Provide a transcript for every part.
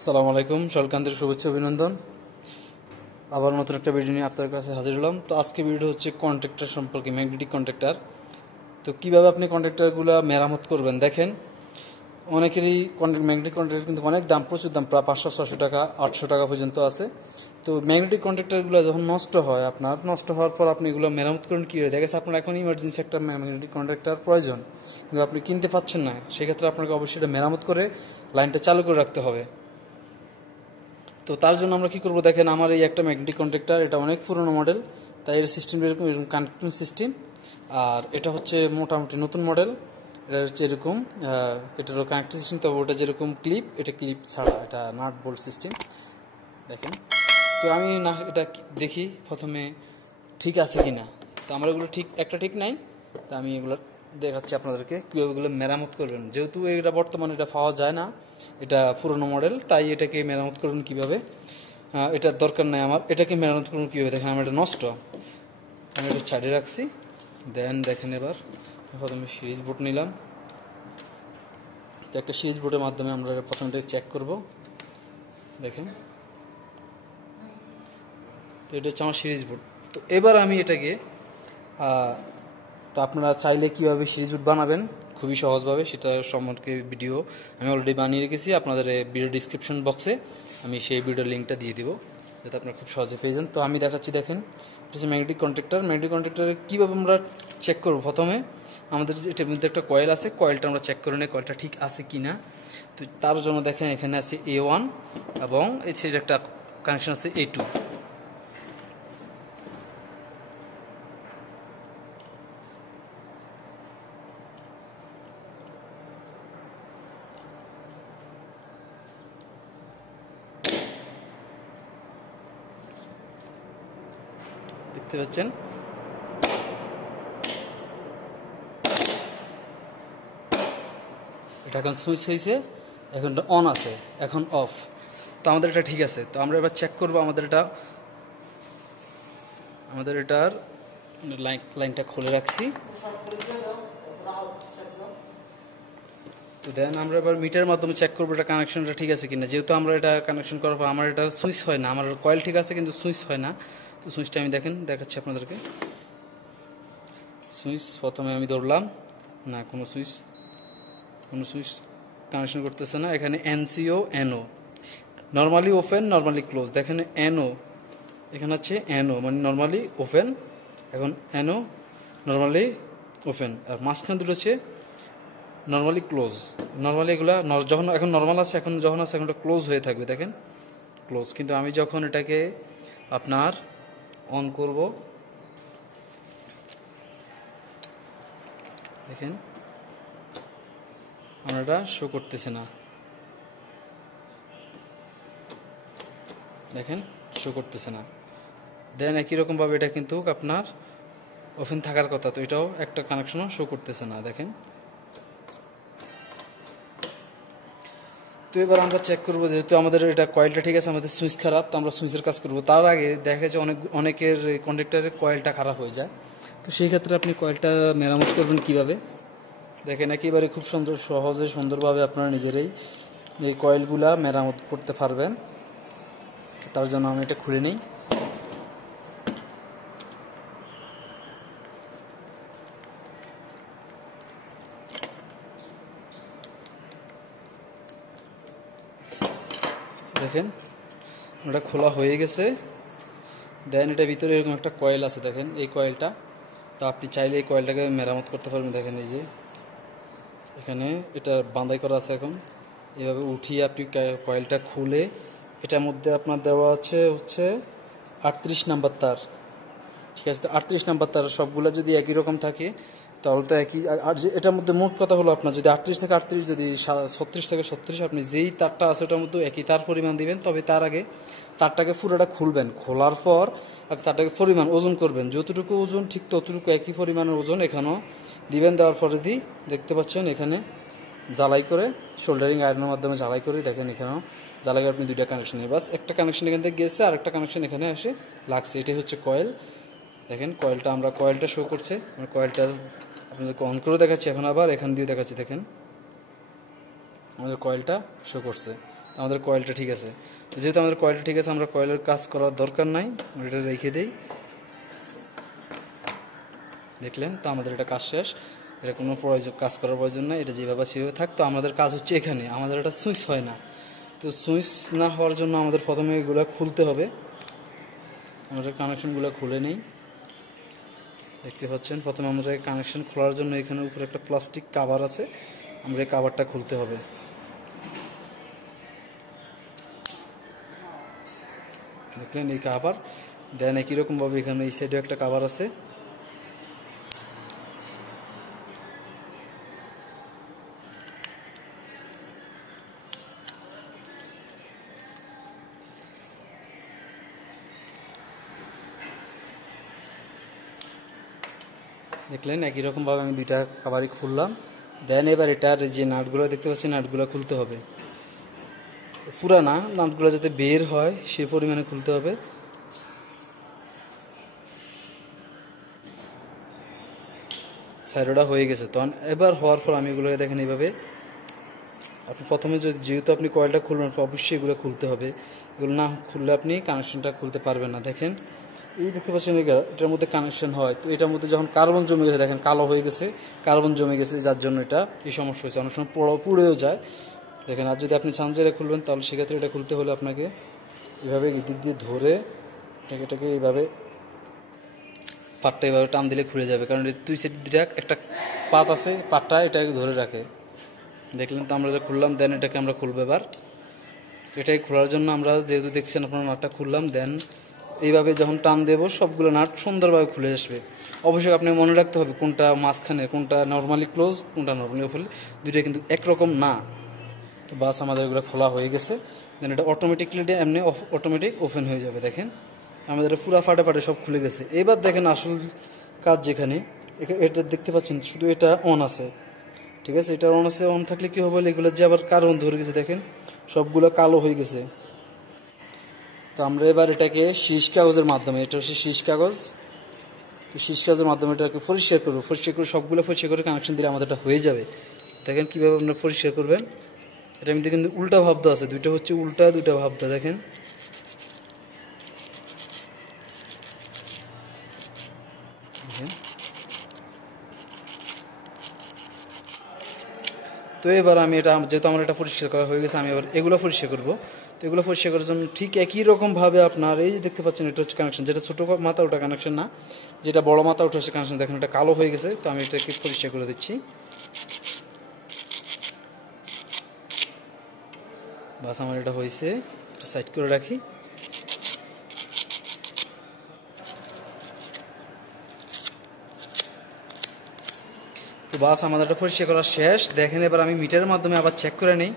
আসসালামু আলাইকুম, সরকারদের শুভেচ্ছা অভিনন্দন। আবার নতুন একটা ভিডিও নিয়ে আপনার কাছে হাজির হলাম। তো আজকে ভিডিও হচ্ছে কন্ট্রাক্টর সম্পর্কে, ম্যাগনেটিক কন্ট্রাক্টর। তো কীভাবে আপনি কন্ট্রাক্টরগুলো মেরামত করবেন দেখেন। অনেকেরই ম্যাগনেটিক কন্ট্রাক্টর কিন্তু অনেক দাম, প্রচুর দাম, প্রায় 500-600 টাকা 800 টাকা পর্যন্ত আছে। তো ম্যাগনেটিক কন্ট্রাক্টরগুলো যখন নষ্ট হয়, আপনার নষ্ট হওয়ার পর আপনি এগুলো মেরামত করেন কীভাবে? দেখেছে আপনার এখন ইমার্জেন্সি একটা ম্যাগনেটিক কন্ট্রাক্টর প্রয়োজন, কিন্তু আপনি কিনতে পাচ্ছেন না। সেক্ষেত্রে আপনাকে অবশ্যই এটা মেরামত করে লাইনটা চালু করে রাখতে হবে। তো তার জন্য আমরা কী করবো দেখেন, আমার এই একটা ম্যাগনেটিক কন্ট্রাক্টর, এটা অনেক পুরনো মডেল, তাই এর সিস্টেম এরকম কানেক্টিং সিস্টেম। আর এটা হচ্ছে মোটামুটি নতুন মডেল। এটা হচ্ছে এরকম, এটারও কানেক্টিং সিস্টেম, তবে ওটা যেরকম ক্লিপ, এটা ক্লিপ ছাড়া, এটা নাট বোল্ট সিস্টেম দেখেন। তো আমি না এটা দেখি প্রথমে ঠিক আছে কি না। তো আমার এগুলো ঠিক নাই। তো আমি এগুলো দেখাচ্ছি আপনাদেরকে কীভাবে এগুলো মেরামত করবেন। যেহেতু এটা বর্তমানে এটা পাওয়া যায় না, এটা পুরনো মডেল, তাই এটাকে মেরামত করুন কীভাবে, এটার দরকার নাই আমার। এটাকে মেরামত করুন কীভাবে দেখেন, আমার এটা নষ্ট, আমি এটা ছাড়িয়ে রাখছি। দেখেন এবার প্রথমে সিরিজ বোর্ড নিলাম। তো একটা সিরিজ বোর্ডের মাধ্যমে আমরা প্রথমে এটা চেক করব দেখেন। তো এটা হচ্ছে আমার সিরিজ বোর্ড। তো এবার আমি এটাকে তো আপনারা চাইলে কীভাবে সিরিজ বোর্ড বানাবেন খুবই সহজভাবে, সেটা সম্পর্কে ভিডিও আমি অলরেডি বানিয়ে রেখেছি। আপনাদের ভিডিও ডিসক্রিপশন বক্সে আমি সেই ভিডিওর লিঙ্কটা দিয়ে দিব, যাতে আপনারা খুব সহজে পেয়ে যান। তো আমি দেখাচ্ছি দেখেন, এটা হচ্ছে ম্যাগনেটিক কন্ট্রাক্টর। ম্যাগনেটিক কন্ট্রাক্টরে কীভাবে আমরা চেক করব, প্রথমে আমাদের এটার মধ্যে একটা কয়েল আছে, কয়েলটা আমরা চেক করে নিই কয়েলটা ঠিক আছে কি না। তো তার জন্য দেখেন এখানে আছে A1 এবং এই সাইডে একটা কানেকশন আছে A2। দেখতে পাচ্ছেন এটা এখন সুইচ হয়েছে, এখন অন আছে, এখন অফ। তো আমাদের এটা ঠিক আছে। তো আমরা এবার চেক করবো আমাদের এটার লাইনটা খুলে রাখছি। তো দেন আমরা এবার মিটারের মাধ্যমে চেক করবো এটা কানেকশনটা ঠিক আছে কিনা। যেহেতু আমরা এটা কানেকশন করার পর আমার এটা সুইচ হয় না, আমার কয়েল ঠিক আছে কিন্তু সুইচ হয় না। তো সুইচটা আমি দেখাচ্ছি আপনাদেরকে। সুইচ প্রথমে আমি ধরলাম না, কোনো সুইচ কানেকশন করতেছে না। এখানে NCO NO, normally open normally close. দেখেন NO, এখানে আছে NO মানে নর্মালি ওপেন, এখন NO নর্মালি ওপেন, আর মাঝখানে দুটো হচ্ছে নর্মালি ক্লোজ। নর্মালি এগুলা যখন এখন নর্মাল আছে, এখন যখন আছে এখন ক্লোজ হয়ে থাকবে, দেখেন ক্লোজ। কিন্তু আমি যখন এটাকে আপনার অন করব দেখেন আমার এটা শো করতেছে না, দেখেন শো করতেছে না। দেন একই রকমভাবে এটা কিন্তু আপনার ওপেন থাকার কথা, তো এটাও একটা কানেকশনও শো করতেছে না দেখেন। তো এবার আমরা চেক করবো, যেহেতু আমাদের এটা কয়েলটা ঠিক আছে, আমাদের সুইচ খারাপ, তো আমরা সুইচের কাজ করব। তার আগে দেখা যায় অনেকের কন্ডাক্টরের কয়েলটা খারাপ হয়ে যায়। তো সেই ক্ষেত্রে আপনি কয়েলটা মেরামত করবেন কিভাবে দেখেন। একেবারে খুব সহজে সুন্দরভাবে আপনারা নিজেরাই এই কয়েলগুলা মেরামত করতে পারবেন। তার জন্য আমি এটা খুলে নিই। দেখেন এটা খোলা হয়ে গেছে। দেন এটা ভিতরে এরকম একটা কয়েল আছে দেখেন, এই কয়েলটা। তো আপনি চাইলে এই কয়েলটাকে মেরামত করতে পারবেন। দেখেন এই যে এখানে এটা বাঁধাই করা আছে। এখন এভাবে উঠিয়ে আপনি কয়েলটা খুলে, এটার মধ্যে আপনার দেওয়া আছে হচ্ছে 38 নাম্বার তার, ঠিক আছে। তো 38 নাম্বার তার সবগুলো যদি একই রকম থাকে তাহলে তো একই। আর যে এটার মধ্যে মোট কথা হলো, আপনার যদি 38 থেকে 38, যদি 36 থেকে 36, আপনি যেই তারটা আছে ওটার মধ্যে একই তার পরিমাণ দিবেন। তবে তার আগে তারটাকে পুরোটা খুলবেন, খোলার পর আপনি তারটাকে পরিমাণ ওজন করবেন, যতটুকু ওজন ঠিক ততটুকু একই পরিমাণের ওজন এখানেও দিবেন। দেওয়ার পরে দেখতে পাচ্ছেন এখানে জ্বালাই করে, শোল্ডারিং আয়রনের মাধ্যমে জ্বালাই করে, দেখেন এখানেও জ্বালাই করে আপনি দুইটা কানেকশন নিয়ে, বাস একটা কানেকশন এখান থেকে গেছে আর একটা কানেকশন এখানে এসে লাগছে। এটাই হচ্ছে কয়েল। দেখেন কয়েলটা শো করছে। কয়েলটা আপনাদেরকে অন করে দেখাচ্ছি, এখন আবার এখান দিয়ে দেখাচ্ছি। দেখেন আমাদের কয়েলটা শো করছে, আমাদের কয়েলটা ঠিক আছে। তো যেহেতু আমাদের কয়েলটা ঠিক আছে, আমরা কয়েলের কাজ করার দরকার নাই, এটা রেখে দিই। দেখলেন তো আমাদের এটা কাজ শেষ, এটা কোনো কাজ করার প্রয়োজন নাই, এটা যেভাবে সেভাবে থাক। তো আমাদের কাজ হচ্ছে এখানে, আমাদের এটা সুইচ হয় না। তো সুইচ না হওয়ার জন্য আমাদের প্রথমে এগুলো খুলতে হবে। আমাদের কানেকশনগুলো খুলে নেই, দেখতে পাচ্ছেন। প্রথমে আমাদের কানেকশন খোলার জন্য এখানে উপরে একটা প্লাস্টিক কাভার আছে, আমরা এই কাভারটা খুলতে হবে। দেখলেন এই কাভার, দেন একই রকমভাবে এখানে এই সাইডে একটা কাভার আছে। দেখলেন একই রকমভাবে আমি দুইটা কাভারই খুললাম। দেন এবার এটার যে নাটগুলো দেখতে পাচ্ছি, নাটগুলো খুলতে হবে। পুরা না, নাটগুলো যাতে বের হয় সেই পরিমাণে খুলতে হবে। সাইডটা হয়ে গেছে, তখন এবার হওয়ার পর আমি এগুলোকে দেখেন এইভাবে, আপনি প্রথমে যেহেতু আপনি কয়েলটা খুলবেন, অবশ্যই এগুলো খুলতে হবে। এগুলো না খুললে আপনি কানেকশনটা খুলতে পারবেন না। দেখেন এই দেখতে পাচ্ছেন এটার মধ্যে কানেকশন হয়, তো এটার মধ্যে যখন কার্বন জমে গেছে, দেখেন কালো হয়ে গেছে, কার্বন জমে গেছে, যার জন্য এটা এই সমস্যা হয়েছে। অনেক সময় পুড়েও যায় দেখেন। আর যদি আপনি চান যে এটা খুলবেন, তাহলে সেক্ষেত্রে এটা খুলতে হলে আপনাকে এভাবে দিক দিয়ে ধরে এটাকে এইভাবে পাটটা এইভাবে টান দিলে খুলে যাবে, কারণ দুই সাইড দিয়ে একটা পাত আছে, পাটটা এটাকে ধরে রাখে। দেখলেন তো আমরা এটা খুললাম, দেন এটাকে আমরা খুলবো এবার। এটাই খোলার জন্য আমরা যেহেতু দেখছেন আপনার নাটটা খুললাম, দেন এইভাবে যখন টান দেবো সবগুলো নাট সুন্দরভাবে খুলে আসবে। অবশ্যই আপনি মনে রাখতে হবে কোনটা মাঝখানে, কোনটা নর্মালি ক্লোজ, কোনটা নর্মালি ওপেন, দুইটা কিন্তু একরকম না। তো বাস আমাদের এগুলো খোলা হয়ে গেছে, দেন এটা অটোমেটিকলি এমনি অটোমেটিক ওপেন হয়ে যাবে। দেখেন আমাদের পুরা ফাটে ফাটে সব খুলে গেছে। এবার দেখেন আসল কাজ যেখানে, এটা দেখতে পাচ্ছেন শুধু এটা অন আছে, ঠিক আছে। এটা অন আছে, অন থাকলে কী হবে, এগুলো যে আবার কারণ ধরে গেছে, দেখেন সবগুলো কালো হয়ে গেছে। তো আমরা এবার এটাকে শীষ কাগজের মাধ্যমে, এটা হচ্ছে শীষ কাগজ, শীষ কাগজের মাধ্যমে এটাকে পরিষ্কার করবো। পরিষ্কার করে সবগুলো পরিষ্কার করে কানেকশন দিলে আমাদের এটা হয়ে যাবে। দেখেন কীভাবে আপনারা পরিষ্কার করবেন। এটা মধ্যে কিন্তু উল্টা ভাব দেওয়া আছে, দুইটা হচ্ছে উল্টা, দুইটা ভাব দেওয়া। দেখেন তো এবার আমি এটা, যেহেতু আমার এটা পরিষ্কার করা হয়ে গেছে, আমি এবার এগুলো পরিষ্কার করবো। তো এগুলো পরিষ্কার করার জন্য ঠিক একই রকমভাবে আপনার এই যে দেখতে পাচ্ছেন, এটা হচ্ছে কানেকশন, যেটা ছোটো মাথা ওটা কানেকশন না, যেটা বড় মাথা ওটা হচ্ছে কানেকশন। দেখেন এটা কালো হয়ে গেছে, তো আমি এটাকে পরিষ্কার করে দিচ্ছি। বাস আমার এটা হয়েছে, সাইড করে রাখি। তো বাস আমাদের এটা পরিষ্কার করা শেষ। দেখেন এবার আমি মিটারের মাধ্যমে আবার চেক করে নিই।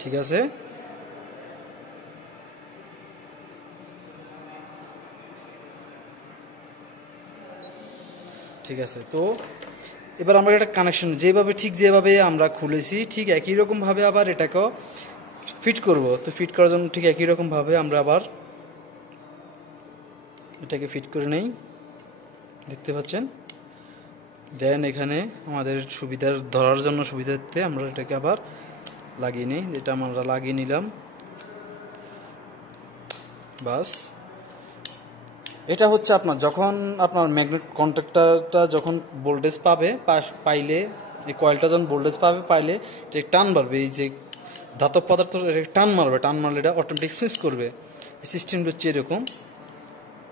ঠিক আছে, ঠিক আছে। তো এবার আমরা এটা কানেকশন যেভাবে, ঠিক যেভাবে আমরা খুলেছি, ঠিক একই রকমভাবে আবার এটাকেও ফিট করব। তো ফিট করার জন্য ঠিক একই রকমভাবে আমরা আবার এটাকে ফিট করে নেই, দেখতে পাচ্ছেন। দেন এখানে আমাদের সুবিধার ধরার জন্য সুবিধার্থে আমরা এটাকে আবার লাগিয়ে নিই, যেটা আমরা লাগিয়ে নিলাম। বাস এটা হচ্ছে আপনার যখন আপনার ম্যাগনেট কন্ট্রাক্টরটা যখন ভোল্টেজ পাবে, পাইলে এই কয়েলটা যখন ভোল্টেজ পাইলে এটা টান বাড়বে, এই যে ধাতব পদার্থ টান মারবে, টান মারলে এটা অটোমেটিক সুইচ করবে। এই সিস্টেমটা হচ্ছে এরকম,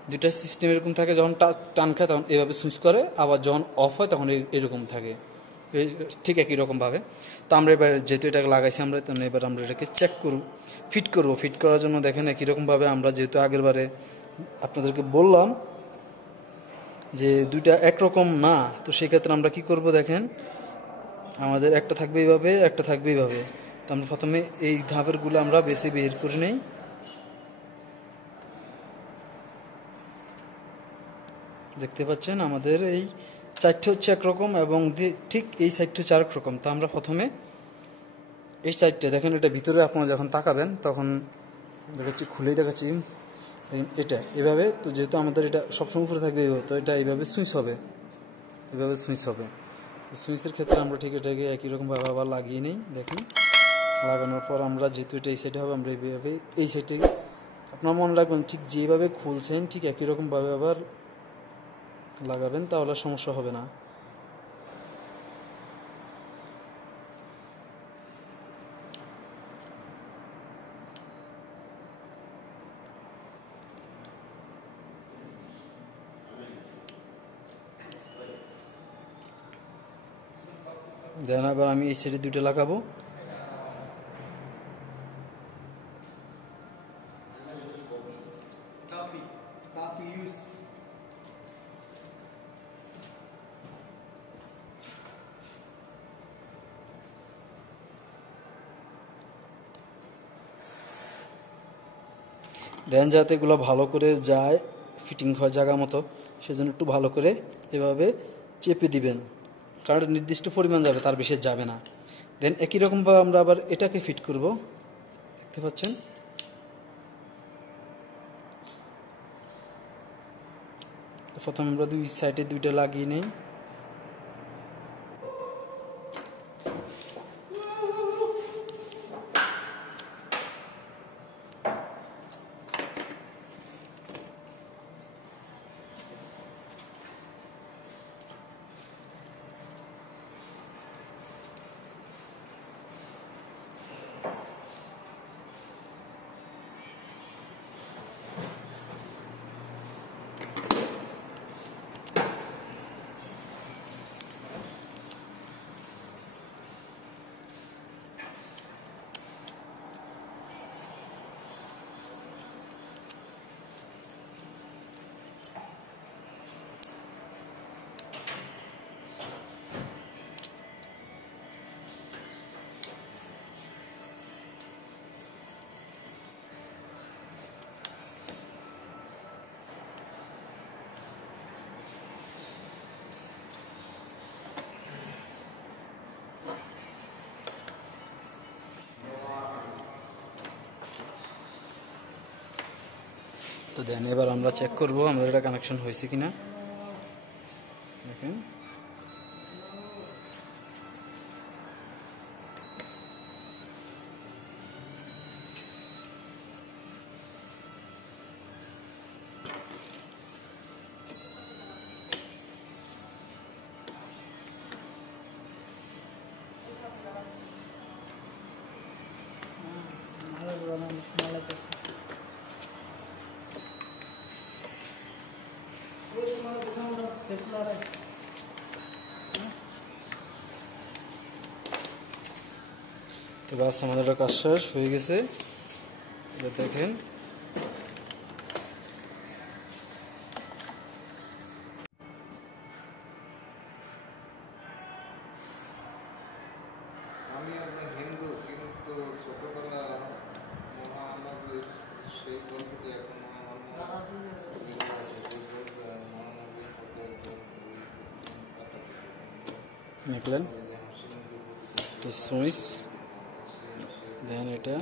দুইটা সিস্টেম এরকম থাকে। যখন টান খায় তখন এভাবে সুইচ করে, আবার যখন অফ হয় তখন এরকম থাকে, ঠিক একই রকমভাবে। তো আমরা এবার যেহেতু এটাকে লাগাইছি আমরা, তখন এবার আমরা এটাকে চেক করব, ফিট করব। ফিট করার জন্য দেখেন একই রকমভাবে আমরা যেহেতু আগের বারে আপনাদেরকে বললাম যে দুইটা একরকম না, তো সেক্ষেত্রে আমরা কি করব, দেখেন আমাদের একটা থাকবে এইভাবে, একটা থাকবে এইভাবে। তো আমরা প্রথমে এই ধাপেরগুলো আমরা বেশি বের করে নেই। দেখতে পাচ্ছেন আমাদের এই চারটে হচ্ছে একরকম, এবং ঠিক এই সাইডটা হচ্ছে আরেক রকম। তো আমরা প্রথমে এই সাইডটা দেখেন, এটা ভিতরে আপনারা যখন তাকাবেন তখন দেখাচ্ছি, খুলেই দেখাচ্ছি এটা এভাবে। তো যেহেতু আমাদের এটা সবসময় উপরে থাকবে, তো এটা এইভাবে সুইচ হবে। এভাবে সুইচ হবে। তো সুইচের ক্ষেত্রে আমরা ঠিক এটাকে একই রকমভাবে আবার লাগিয়ে নিই। দেখুন লাগানোর পর আমরা যেহেতু এটা এই সাইডে হবে, আমরা এইভাবে এই সাইডে আপনার মনে রাখবেন ঠিক যেভাবে খুলছেন ঠিক একই রকমভাবে আবার লাগাবেন, তাহলে সমস্যা হবে না। দেন আবার আমি এই সাইডে দুটো লাগাবো। দেন যাতে এগুলো ভালো করে যায়, ফিটিং হয় জায়গা মতো, সেজন্য একটু ভালো করে এভাবে চেপে দিবেন, কারণ নির্দিষ্ট পরিমাণ যাবে, তার বেশি যাবে না। দেন একই রকমভাবে আমরা আবার এটাকে ফিট করব, দেখতে পাচ্ছেন। তো প্রথমে আমরা দুই সাইডে দুইটা লাগিয়ে নিই। তো দেন এবার আমরা চেক করব আমাদের এটা কানেকশন হয়েছে কিনা। দেখেন তো বাস আমাদের কাজ শেষ হয়ে গেছে। এটা দেখেন আমি একজন হিন্দু, কিন্তু ছোটবেলা মহানবীর সেই গল্পটি এখন আমার মনে আছে। যে বলতে মহানবীর কত একজন দেখলেন সুইচ, দেন এটা